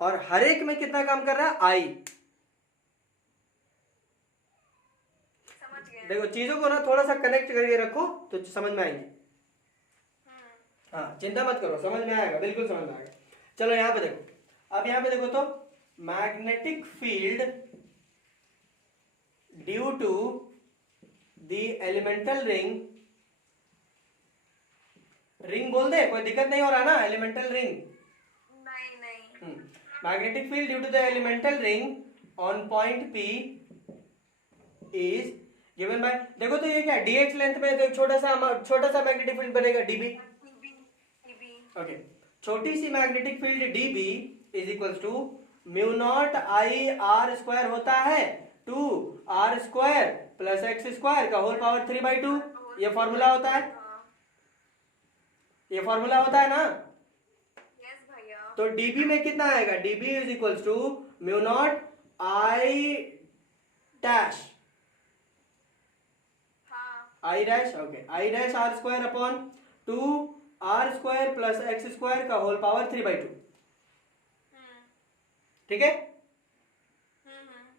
और हर एक में कितना काम कर रहा है I। देखो चीजों को ना थोड़ा सा कनेक्ट करके रखो तो समझ में आएंगी। हाँ चिंता मत करो, समझ में आएगा, बिल्कुल समझ में आएगा। चलो यहां पे देखो, अब यहां पे देखो तो magnetic field due to the elemental ring, ring बोल दे, कोई दिक्कत नहीं हो रहा ना, एलिमेंटल रिंग, नहीं magnetic field due to the elemental ring on point P is given by, देखो तो ये क्या dx लेंथ में, तो एक छोटा सा मैग्नेटिक फील्ड बनेगा db। ओके, छोटी सी magnetic field db is equals to mu not I R square होता है 2 R square plus x square का होल पावर 3/2। ये फॉर्मूला होता है, ये फॉर्मूला होता है ना। यस भैया। तो db में कितना आएगा, db is equals to mu not I dash, हाँ I dash, okay, I dash R square upon 2 R square plus x square का होल पावर 3/2। ठीक है,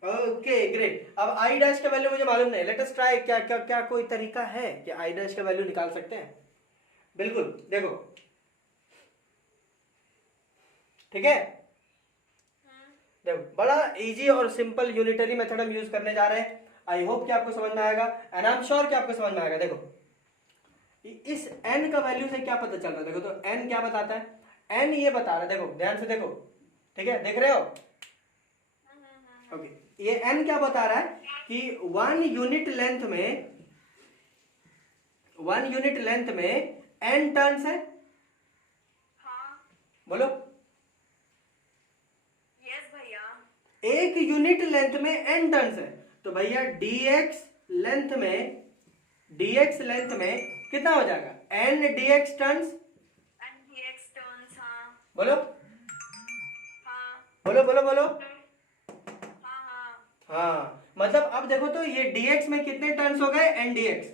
ओके ग्रेट। अब आई डैश का वैल्यू मुझे मालूम नहीं, लेट अस ट्राई, क्या क्या क्या कोई तरीका है कि आई डैश का वैल्यू निकाल सकते हैं? बिल्कुल, देखो, ठीक है, देखो बड़ा इजी और सिंपल यूनिटरी मेथड हम यूज करने जा रहे हैं। आई होप कि आपको समझ में आएगा एंड आई एम श्योर कि आपको समझ में आएगा। देखो इस n का वैल्यू से क्या पता चल रहा है, देखो तो n क्या बताता है, n ये बता रहा है, देखो ध्यान से देखो, ठीक है, देख रहे हो? ओके, ये n क्या बता रहा है कि 1 यूनिट लेंथ में n टर्न्स है। हाँ बोलो, यस भैया। एक यूनिट लेंथ में n टर्न्स है, तो भैया dx लेंथ में कितना हो जाएगा, n dx turns. And dx turns, हाँ बोलो हाँ बोलो बोलो बोलो। हाँ हाँ। हाँ, मतलब अब देखो तो ये dx में कितने टर्न्स हो गए, n dx।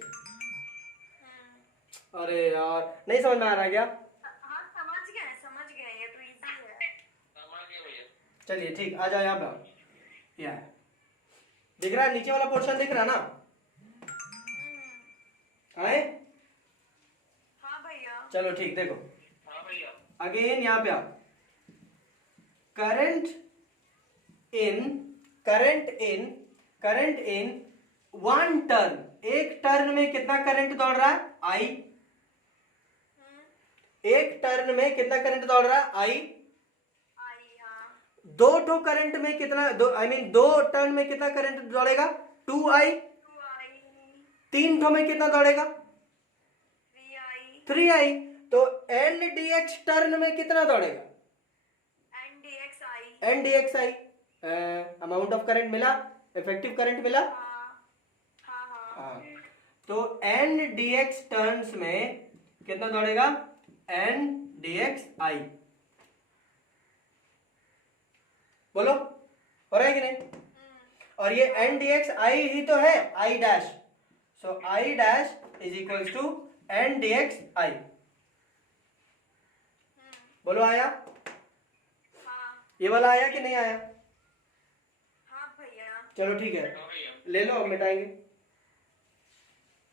अरे यार, नहीं समझ में आ रहा क्या? हाँ समझ गए, ये तो इजी है। समझ गए भैया। चलिए ठीक, आ जाओ यहाँ पे आओ। यहाँ है। दिख रहा है नीचे वाला पोर्शन, दिख रहा ना? आए, हाँ भैया। चलो ठीक, देखो हाँ भैया। अगेन यहाँ पे आओ। करंट इन 1 टर्न, एक टर्न में कितना करंट दौड़ रहा है, आई। एक टर्न में कितना करंट दौड़ रहा है, आई। आई, हाँ दो टो करंट में कितना, दो टर्न में कितना करंट दौड़ेगा, 2i। 2i, 3 ठो में कितना दौड़ेगा, 3i, 3i। तो n dx टर्न में कितना दौड़ेगा, and dxi, n dxi। Amount of current मिला, इफेक्टिव करंट मिला। हाँ हाँ हाँ। हाँ, तो n dx टर्न्स में कितना दौड़ेगा, n dxi। बोलो, हो रहा है कि नहीं? और ये n dxi ही तो है, i dash, so i dash is equals to n dxi। बोलो आया? हाँ ये वाला आया कि नहीं आया? हाँ भैया। चलो ठीक है, हाँ भैया। ले लो, अब मिटाएंगे।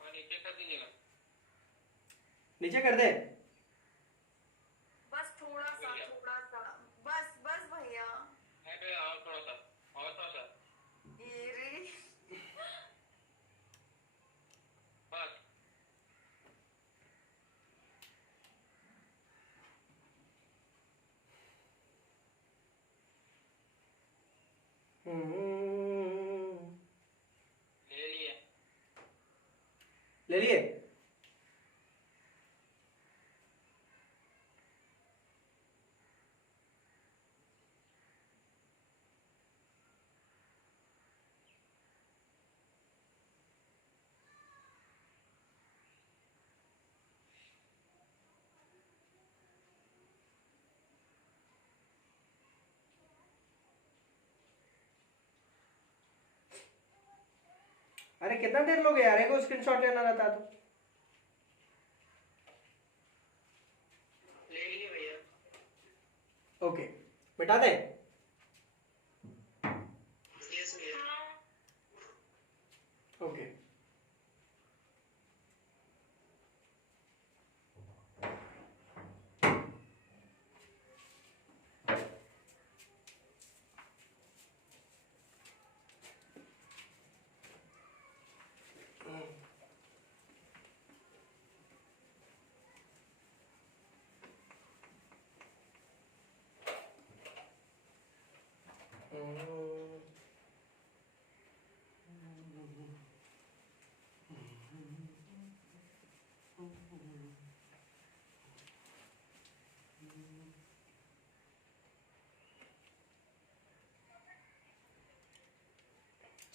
हाँ नीचे कर दीजिएगा। नीचे कर दे, बस थोड़ा सा, बस भैया। है भैया, और थोड़ा सा, और थोड़ा सा, ये रे। बस। ले लिए। ले लिए। अरे कितना देर लोगे यार, एक स्क्रीनशॉट लेना रहता तो। ले लिए भैया। ओके, मिटा दे। यस भैया। ओके,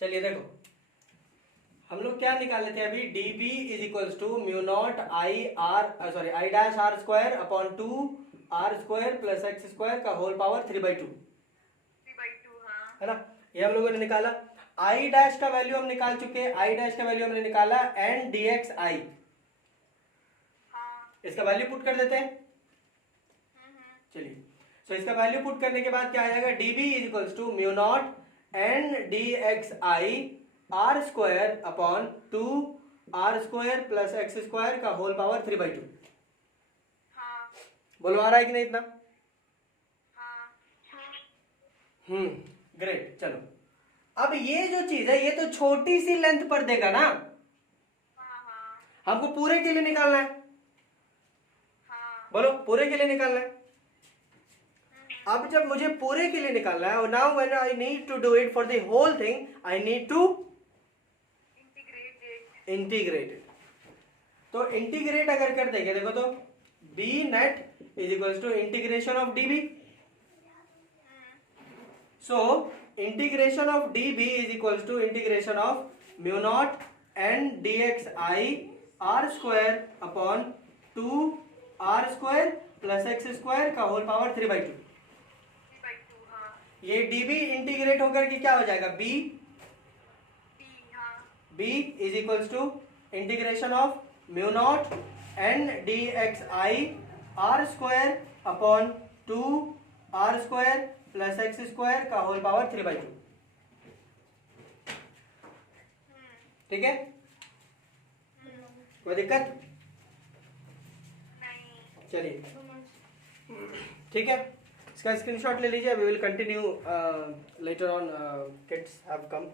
चलिए देखो, हम लोग क्या निकाले थे अभी, D B is equals to mu not I R sorry I dash R square upon 2 R square plus x square का होल पावर 3/2, 3/2 हाँ है ना। ये हम लोगों ने निकाला। आई डैश का वैल्यू हम निकाल चुके, आई डैश का वैल्यू हमने निकाला एन डी एक्स आई। हाँ इसका वैल्यू पुट कर देते हैं। चलिए, सो इसका वैल्यू पुट करने के बाद क्या आ जाएगा, D B is equals to mu naught N D X I R square upon 2 R square plus x square का होल पावर 3/2। हाँ बोलो आ रहा है कि नहीं इतना? हाँ ग्रेट। चलो, अब ये जो चीज है ये तो छोटी सी लेंथ पर देगा ना, हाँ हाँ हमको पूरे के लिए निकालना है। हाँ बोलो, पूरे के लिए निकालना है। अब जब मुझे पूरे के लिए निकालना है, now when I need to do it for the whole thing, I need to integrate it. तो इंटीग्रेट अगर कर देंगे, देखो तो B net is equals to integration of D B. So integration of D B is equals to integration of mu naught N D X I R square upon 2 R square plus x square का whole power 3/2। 3/2 हाँ ये D B integrate होकर के क्या हो जाएगा, B B हाँ b is equals to integration of mu naught N D X I R square upon 2 R square plus x square का होल पावर 3/2। ठीक है, कोई दिक्कत? नहीं चलिए ठीक है, इसका स्क्रीनशॉट ले लीजिए। We will continue later on, kids have come.